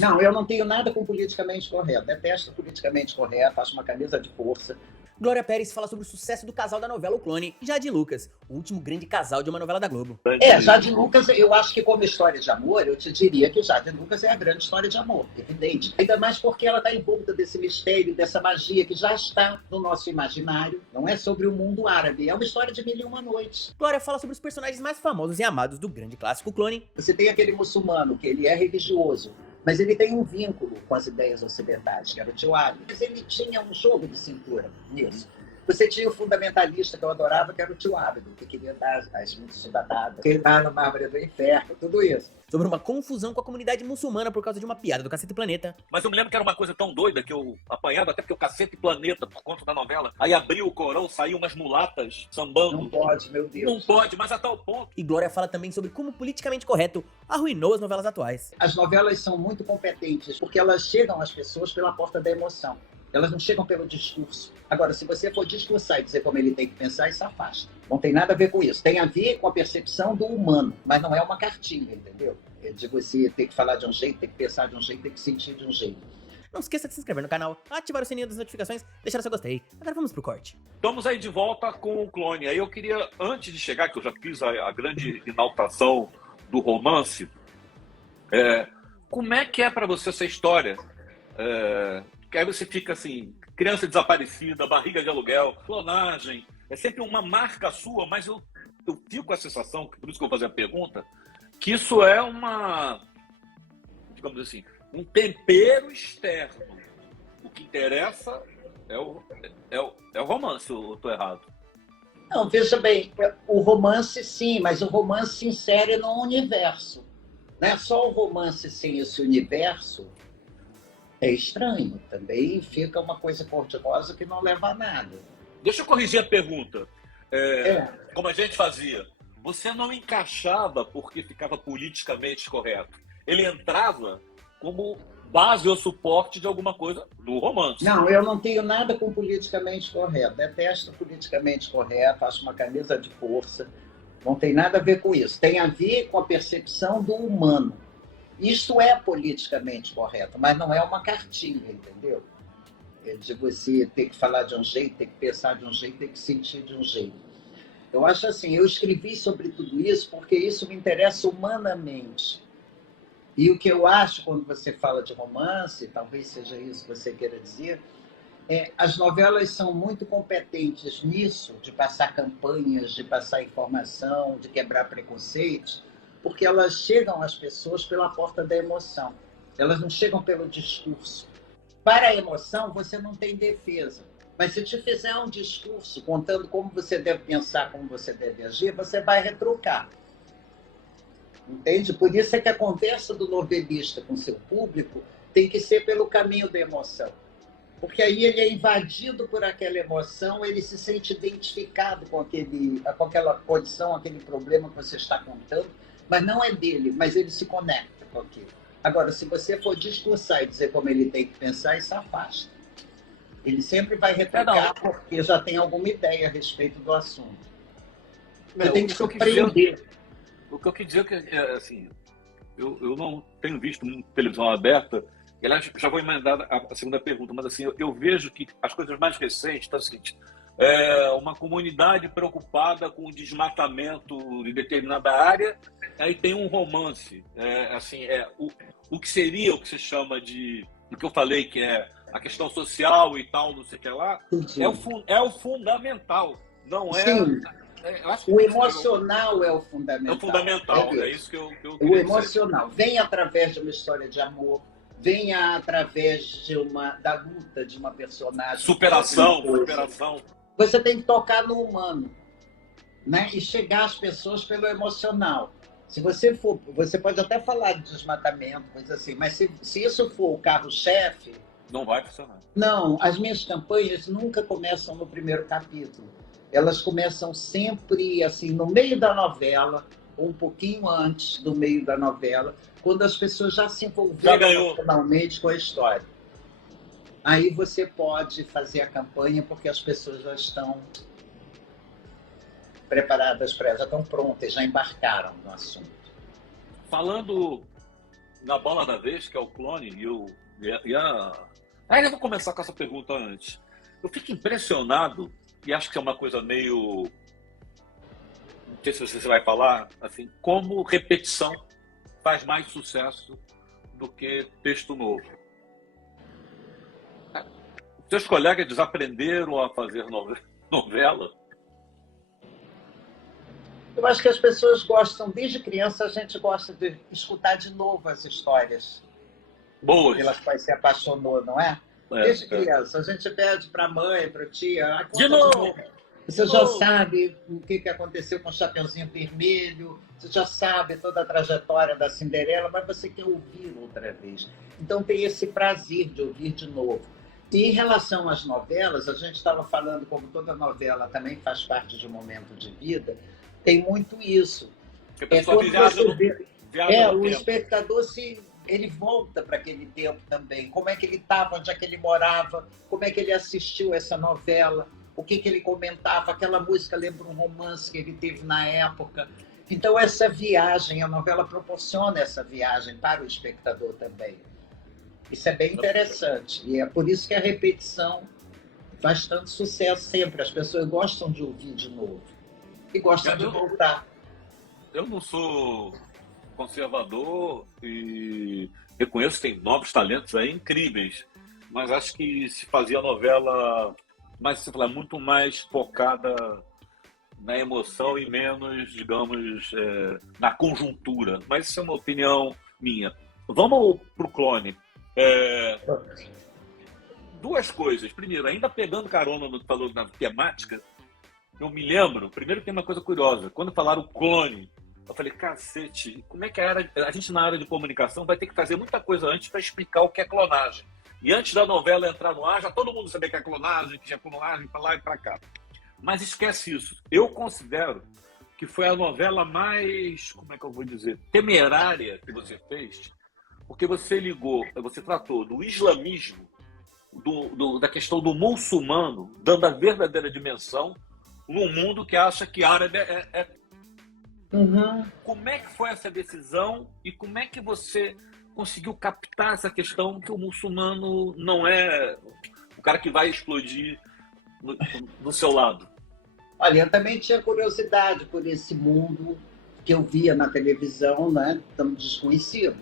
Não, eu não tenho nada com politicamente correto. Detesto politicamente correto, acho uma camisa de força. Glória Pérez fala sobre o sucesso do casal da novela O Clone e Jade Lucas, o último grande casal de uma novela da Globo. Jade Lucas, eu acho que como história de amor, eu te diria que Jade Lucas é a grande história de amor, evidente. Ainda mais porque ela está envolta desse mistério, dessa magia que já está no nosso imaginário. Não é sobre o mundo árabe, é uma história de Mil e Uma Noites. Glória fala sobre os personagens mais famosos e amados do grande clássico Clone. Você tem aquele muçulmano, que ele é religioso, mas ele tem um vínculo com as ideias ocidentais, que era o Tio Ali. Mas ele tinha um jogo de cintura nisso. Você tinha o fundamentalista que eu adorava, que era o Tio Ábido, que queria dar as chibatadas, queimar no mármore do inferno, tudo isso. Sobre uma confusão com a comunidade muçulmana por causa de uma piada do Cacete Planeta. Mas eu me lembro que era uma coisa tão doida que eu apanhava até porque o Cacete Planeta, por conta da novela, aí abriu o Corão, saiu umas mulatas sambando. Não pode, meu Deus. Não pode, mas a tal ponto. E Glória fala também sobre como o politicamente correto arruinou as novelas atuais. As novelas são muito competentes porque elas chegam às pessoas pela porta da emoção. Elas não chegam pelo discurso. Agora, se você for discursar e dizer como ele tem que pensar, isso afasta. Não tem nada a ver com isso. Tem a ver com a percepção do humano, mas não é uma cartilha, entendeu? É de você ter que falar de um jeito, ter que pensar de um jeito, ter que sentir de um jeito. Não esqueça de se inscrever no canal, ativar o sininho das notificações, deixar seu gostei. Agora vamos pro corte. Estamos aí de volta com o Clone. Aí eu queria, antes de chegar, que eu já fiz a grande inauguração do romance, como é que é para você essa história? Que aí você fica assim, criança desaparecida, barriga de aluguel, clonagem, é sempre uma marca sua, mas eu fico com a sensação, por isso que eu vou fazer a pergunta, que isso é uma, digamos assim, um tempero externo. O que interessa é o romance, eu estou errado? Não, veja bem, o romance sim, mas o romance se insere num universo. Não é só o romance sem esse universo. É estranho, também fica uma coisa cor-de-rosa que não leva a nada. Deixa eu corrigir a pergunta. Como a gente fazia, você não encaixava porque ficava politicamente correto. Ele entrava como base ou suporte de alguma coisa do romance. Não, eu não tenho nada com politicamente correto. Detesto politicamente correto, acho uma camisa de força. Não tem nada a ver com isso. Tem a ver com a percepção do humano. Isso é politicamente correto, mas não é uma cartilha, entendeu? É de você ter que falar de um jeito, ter que pensar de um jeito, ter que sentir de um jeito. Eu acho assim, eu escrevi sobre tudo isso porque isso me interessa humanamente. E o que eu acho quando você fala de romance, talvez seja isso que você queira dizer, as novelas são muito competentes nisso, de passar campanhas, de passar informação, de quebrar preconceitos, porque elas chegam às pessoas pela porta da emoção. Elas não chegam pelo discurso. Para a emoção, você não tem defesa. Mas se te fizer um discurso contando como você deve pensar, como você deve agir, você vai retrucar. Entende? Por isso é que a conversa do novelista com seu público tem que ser pelo caminho da emoção. Porque aí ele é invadido por aquela emoção, ele se sente identificado com aquela condição, aquele problema que você está contando, mas não é dele, mas ele se conecta com aquilo. Agora, se você for discursar e dizer como ele tem que pensar, isso afasta. Ele sempre vai retrucar porque já tem alguma ideia a respeito do assunto. Você tem que surpreender. O que eu quis dizer é que, assim, eu não tenho visto televisão aberta, e aliás, já vou emendar a segunda pergunta, mas assim, eu vejo que as coisas mais recentes estão o seguinte, uma comunidade preocupada com o desmatamento de determinada área, aí tem um romance, o que seria o que se chama de, o que eu falei que é a questão social e tal, não sei o que lá, é o fundamental, não é... Sim. O emocional é o fundamental. É o fundamental, é isso que eu o emocional dizer. Vem através de uma história de amor, vem através da luta de uma personagem. Superação. Você tem que tocar no humano, né? E chegar às pessoas pelo emocional. Se você for, você pode até falar de desmatamento, coisa assim, mas se isso for o carro-chefe... Não vai funcionar. Não, as minhas campanhas nunca começam no primeiro capítulo. Elas começam sempre assim no meio da novela, ou um pouquinho antes do meio da novela, quando as pessoas já se envolveram emocionalmente com a história. Aí você pode fazer a campanha porque as pessoas já estão preparadas para ela, já estão prontas, já embarcaram no assunto. Falando na bola da vez, que é o clone, Aí eu vou começar com essa pergunta antes. Eu fico impressionado, e acho que é uma coisa meio... Não sei se você vai falar, assim, como repetição faz mais sucesso do que texto novo. Seus colegas desaprenderam a fazer novela? Eu acho que as pessoas gostam, desde criança a gente gosta de escutar de novo as histórias Boas. pelas quais se apaixonou, não é? Desde criança, a gente pede para a mãe, para a tia, de novo. Você já sabe o que aconteceu com o Chapeuzinho Vermelho, você já sabe toda a trajetória da Cinderela, mas você quer ouvir outra vez. Então tem esse prazer de ouvir de novo. E em relação às novelas, a gente estava falando, como toda novela também faz parte de um momento de vida, tem muito isso. O espectador ele volta para aquele tempo também. Como é que ele estava, onde é que ele morava, como é que ele assistiu essa novela, o que ele comentava, aquela música lembra um romance que ele teve na época. Então, essa viagem, a novela proporciona essa viagem para o espectador também. Isso é bem interessante. E é por isso que a repetição faz tanto sucesso sempre. As pessoas gostam de ouvir de novo e gostam de voltar. Eu não sou conservador e reconheço que tem novos talentos aí incríveis, mas acho que se fazia a novela muito mais focada na emoção e menos, digamos, na conjuntura. Mas isso é uma opinião minha. Vamos para o clone. Duas coisas. Primeiro, ainda pegando carona no que falou na temática, eu me lembro, primeiro tem uma coisa curiosa, quando falaram clone, eu falei, cacete, como é que era? A gente na área de comunicação vai ter que fazer muita coisa antes para explicar o que é clonagem. E antes da novela entrar no ar, já todo mundo sabia que é clonagem, que tinha clonagem para lá e para cá. Mas esquece isso. Eu considero que foi a novela mais, como é que eu vou dizer, temerária que você fez, porque você tratou do islamismo, da questão do muçulmano, dando a verdadeira dimensão num mundo que acha que árabe Uhum. Como é que foi essa decisão e como é que você conseguiu captar essa questão que o muçulmano não é o cara que vai explodir do seu lado? Olha, eu também tinha curiosidade por esse mundo que eu via na televisão, né, tão desconhecido,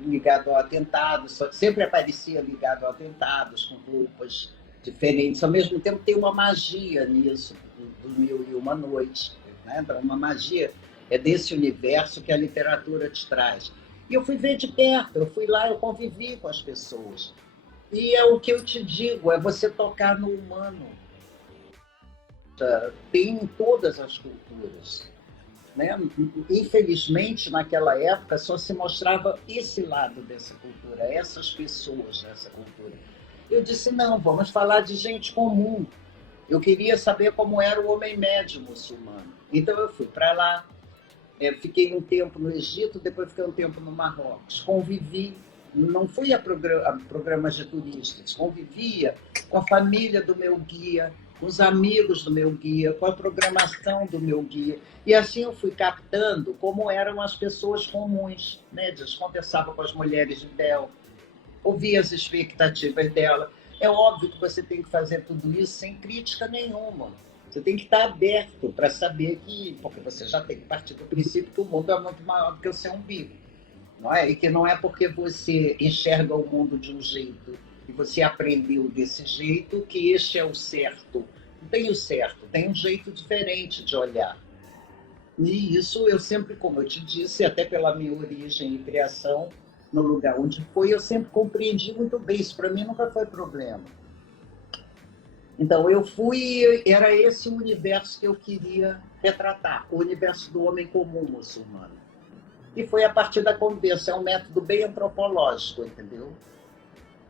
ligado ao atentado, sempre aparecia ligado a atentados, com roupas diferentes. Ao mesmo tempo, tem uma magia nisso, do Mil e Uma Noites. Né? Então, uma magia desse universo que a literatura te traz. E eu fui ver de perto, eu fui lá, eu convivi com as pessoas. E é o que eu te digo, é você tocar no humano. Tem em todas as culturas. Né? Infelizmente, naquela época, só se mostrava esse lado dessa cultura, essas pessoas dessa cultura. Eu disse, não, vamos falar de gente comum. Eu queria saber como era o homem médio muçulmano. Então eu fui para lá, fiquei um tempo no Egito, depois fiquei um tempo no Marrocos. Convivi, não fui a programas de turistas, convivia com a família do meu guia, com os amigos do meu guia, com a programação do meu guia. E assim eu fui captando como eram as pessoas comuns. Né? Eu conversava com as mulheres de véu, ouvia as expectativas dela. É óbvio que você tem que fazer tudo isso sem crítica nenhuma. Você tem que estar aberto para saber que... Porque você já tem que partir do princípio que o mundo é muito maior do que o seu umbigo. Não é? E que não é porque você enxerga o mundo de um jeito e você aprendeu desse jeito que este é o certo. Não tem o certo, tem um jeito diferente de olhar. E isso eu sempre, como eu te disse, até pela minha origem e criação, no lugar onde foi, eu sempre compreendi muito bem. Isso para mim nunca foi problema. Então eu fui, era esse o universo que eu queria retratar, o universo do homem comum muçulmano. E foi a partir da convivência, é um método bem antropológico, entendeu?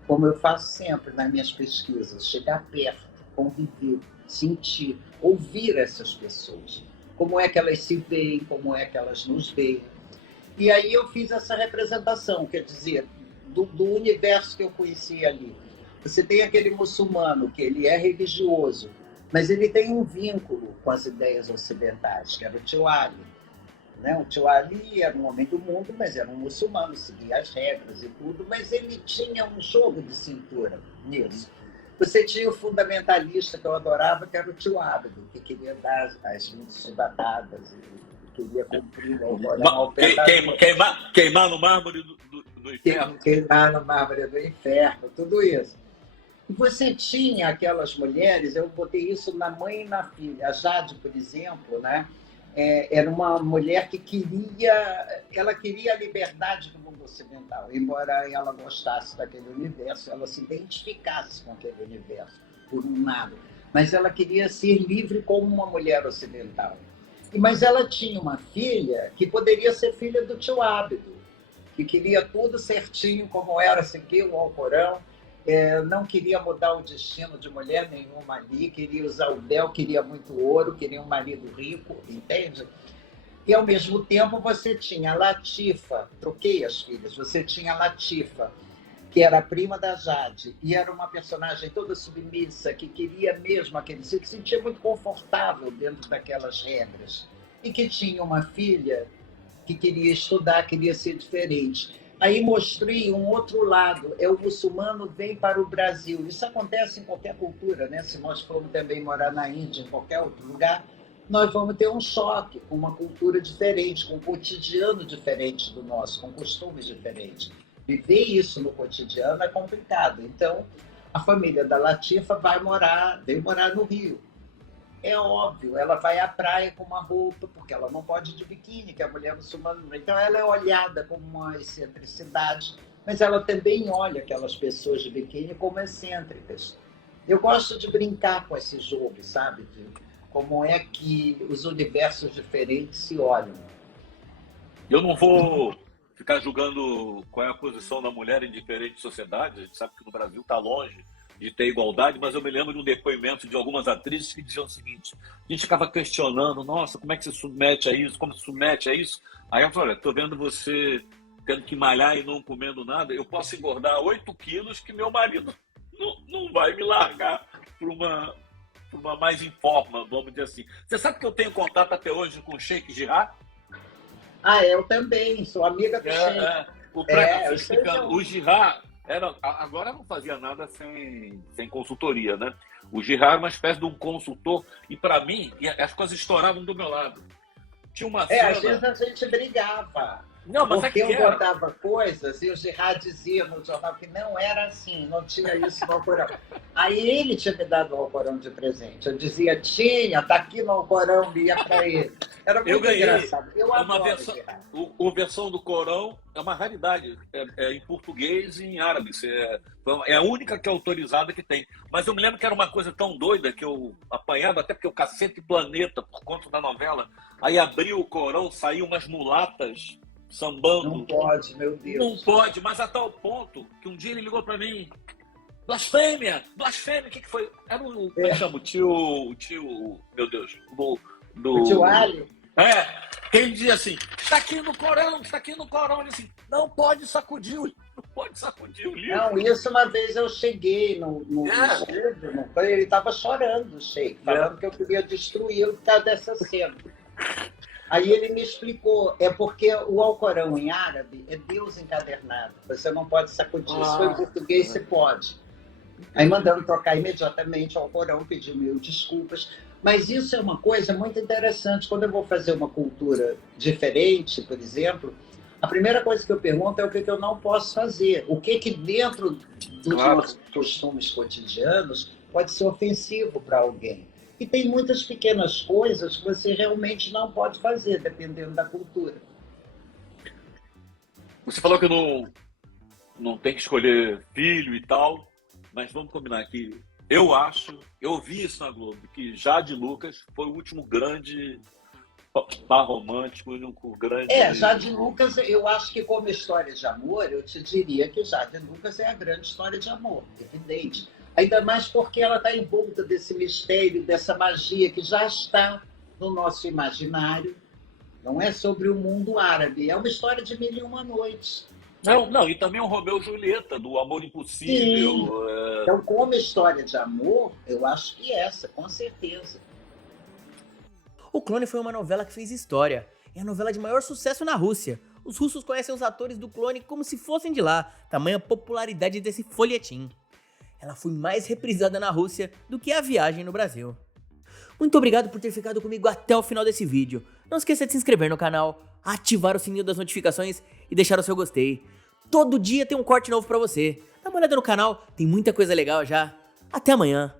Como eu faço sempre nas minhas pesquisas, chegar perto, conviver, sentir, ouvir essas pessoas. Como é que elas se veem, como é que elas nos veem. E aí eu fiz essa representação, quer dizer, do universo que eu conhecia ali. Você tem aquele muçulmano que ele é religioso, mas ele tem um vínculo com as ideias ocidentais, que era o tio Ali. né? O tio Ali era um homem do mundo, mas era um muçulmano, seguia as regras e tudo, mas ele tinha um jogo de cintura nisso. Você tinha o fundamentalista que eu adorava, que era o tio Ábido, que queria dar as 20 chibatadas e queria cumprir o Alcorão ao pé da letra. Queimar no mármore do inferno. Queimar no mármore do inferno, tudo isso. E você tinha aquelas mulheres, eu botei isso na mãe e na filha. A Jade, por exemplo, né? Era uma mulher que ela queria a liberdade do mundo ocidental, embora ela gostasse daquele universo, ela se identificasse com aquele universo, por um lado. Mas ela queria ser livre como uma mulher ocidental. Mas ela tinha uma filha que poderia ser filha do tio Ábido, que queria tudo certinho, como era, seguir o Alcorão, não queria mudar o destino de mulher nenhuma ali, queria usar o véu, queria muito ouro, queria um marido rico, entende? E, ao mesmo tempo, você tinha a Latifa, troquei as filhas, você tinha a Latifa, que era a prima da Jade, e era uma personagem toda submissa, que queria mesmo aquele... se sentia muito confortável dentro daquelas regras, e que tinha uma filha que queria estudar, queria ser diferente. Aí mostrei um outro lado, o muçulmano vem para o Brasil. Isso acontece em qualquer cultura, né? Se nós formos também morar na Índia, em qualquer outro lugar, nós vamos ter um choque com uma cultura diferente, com um cotidiano diferente do nosso, com costumes diferentes. Viver isso no cotidiano é complicado. Então, a família da Latifa veio morar no Rio. É óbvio, ela vai à praia com uma roupa, porque ela não pode ir de biquíni, que a mulher muçulmana. Então, ela é olhada como uma excentricidade, mas ela também olha aquelas pessoas de biquíni como excêntricas. Eu gosto de brincar com esse jogo, sabe? De como é que os universos diferentes se olham. Eu não vou ficar julgando qual é a posição da mulher em diferentes sociedades. A gente sabe que no Brasil está longe de ter igualdade, mas eu me lembro de um depoimento de algumas atrizes que diziam o seguinte: a gente ficava questionando, nossa, como é que se submete a isso, como se submete a isso? Aí eu falei, olha, estou vendo você tendo que malhar e não comendo nada, eu posso engordar 8 quilos que meu marido não vai me largar por uma mais em forma, vamos dizer assim. Você sabe que eu tenho contato até hoje com o Sheikh Jarrah? Eu também, sou amiga do Sheikh. O Jarrah agora não fazia nada sem consultoria, né? O Jarrah era uma espécie de um consultor e, para mim, as coisas estouravam do meu lado. Tinha uma cena... Às vezes a gente brigava. Não, mas porque eu botava coisas e o Jarrah dizia no jornal que não era assim, não tinha isso no Alcorão. Aí ele tinha me dado o Alcorão de presente. Eu dizia, tá aqui no Alcorão, ia para ele. Era muito engraçado. Eu adoro a versão do Corão é uma raridade. É em português e em árabe. É a única que é autorizada que tem. Mas eu me lembro que era uma coisa tão doida que eu apanhava, até porque o Cacete Planeta, por conta da novela, aí abriu o Corão, saíam umas mulatas sambando. Não pode, meu Deus. Não pode, mas a tal ponto que um dia ele ligou para mim: blasfêmia, o que foi? Era como é que chama? O tio, meu Deus, o tio Ali? Ele dizia assim: está aqui no Corão. Ele assim, não pode sacudir o livro. Não, isso uma vez eu cheguei no estúdio, ele estava chorando, falando que eu queria destruí-lo por causa dessa cena. Aí ele me explicou, porque o Alcorão em árabe é Deus encadernado, você não pode sacudir. Se for em português, você pode. Aí mandando trocar imediatamente o Alcorão, pediu mil desculpas. Mas isso é uma coisa muito interessante. Quando eu vou fazer uma cultura diferente, por exemplo, a primeira coisa que eu pergunto é o que eu não posso fazer. O que dentro dos nossos costumes cotidianos pode ser ofensivo para alguém. E tem muitas pequenas coisas que você realmente não pode fazer, dependendo da cultura. Você falou que não tem que escolher filho e tal, mas vamos combinar aqui. Eu vi isso na Globo, que Jade Lucas foi o último grande par romântico, o único grande... Jade Lucas, eu acho que como história de amor, eu te diria que Jade Lucas é a grande história de amor, evidente. Ainda mais porque ela está envolta desse mistério, dessa magia que já está no nosso imaginário. Não é sobre o mundo árabe, é uma história de 1001 Noites. Não, e também o Romeu e Julieta, do Amor Impossível. Sim. Então, como história de amor, eu acho que essa, com certeza. O Clone foi uma novela que fez história. é a novela de maior sucesso na Rússia. Os russos conhecem os atores do Clone como se fossem de lá, tamanha popularidade desse folhetim. Ela foi mais reprisada na Rússia do que A Viagem no Brasil. Muito obrigado por ter ficado comigo até o final desse vídeo. Não esqueça de se inscrever no canal, ativar o sininho das notificações e deixar o seu gostei. Todo dia tem um corte novo pra você. Dá uma olhada no canal, tem muita coisa legal já. Até amanhã.